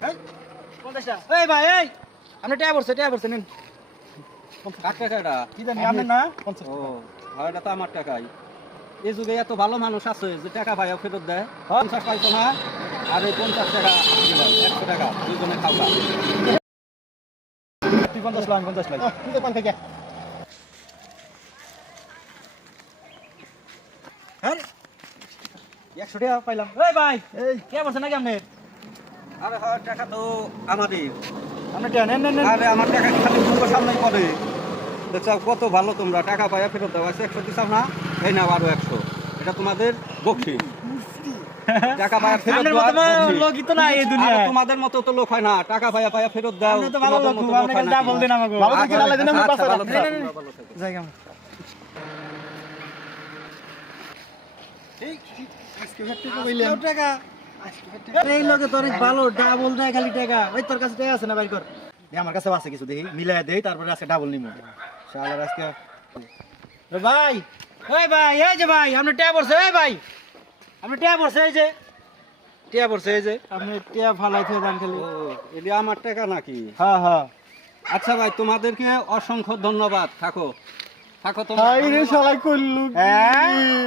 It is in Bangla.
50 টাকা এই ভাই এই আপনি টাকা পড়ছে নেন কার টাকা এটা? কি জানি আপনি না 50 ও হয়, এটা তো আমার টাকাই। এই যুগে এত ভালো মানুষ আছে যে টাকা পাইয়া ফেরত দেয়। 50 পাইছো না, আর এই 50 টাকা দিলাম, 100 টাকা দুইজনে খাওয়া। তুই 50 লাখ 50 লাখ তুই তো পান থেকে হ্যাঁ 100 টাকা পাইলাম এই ভাই এই কে বলছ নাকি আপনি আরে হয়, টাকা তো আমাদের। আপনি টাকা নেন আরে আমার টাকা কি খালি মুখের সামনেই পড়ে? দেখছো কত ভালো তোমরা, টাকা পাইয়া ফেরত দেওয়া। 100 দিছাও না, এই নাও আরো 100। এটা তোমাদের বকশিশ। টাকা পাইয়া ফেরত আপনার দেওয়ার মতো বকশিশ। লোকই তো নাই এই আরে দুনিয়ায় তোমাদের মতো তো লোক হয় না, টাকা পাইয়া ফেরত দাও। আপনি তো ভালো লোক তোমাদের মতো আপনি লোক হয় কাল নাকি? ডাবল দেন আমাকে ভালো থাকেন, আল্লাহ দিন, আমি আচ্ছা, পাঁচটা ভালো রাখছি। থাকেন। জায়গা এই লোকে তোর ভালো ডাবল দেয় খালি টাকা ওই তোর কাছে টাকা আছে না বাইর কর আমার কাছে আছে কিছু দেখি মিলাই দেই তারপরে আজকে ডাবল নিমু শালার আজকে এ ভাই এই ভাই এই যে ভাই আপনি টাকা পড়ছে এই ভাই আপনি টাকা পড়ছে এই যে টাকা পড়ছে এই যে আপনি টাকা ফালাই থেকে যান খালি ও, এটা আমার টাকা নাকি? হ্যাঁ হ্যাঁ আচ্ছা ভাই, তোমাদেরকে অসংখ্য ধন্যবাদ। থাকো থাকো তোমরা। হ্যাঁ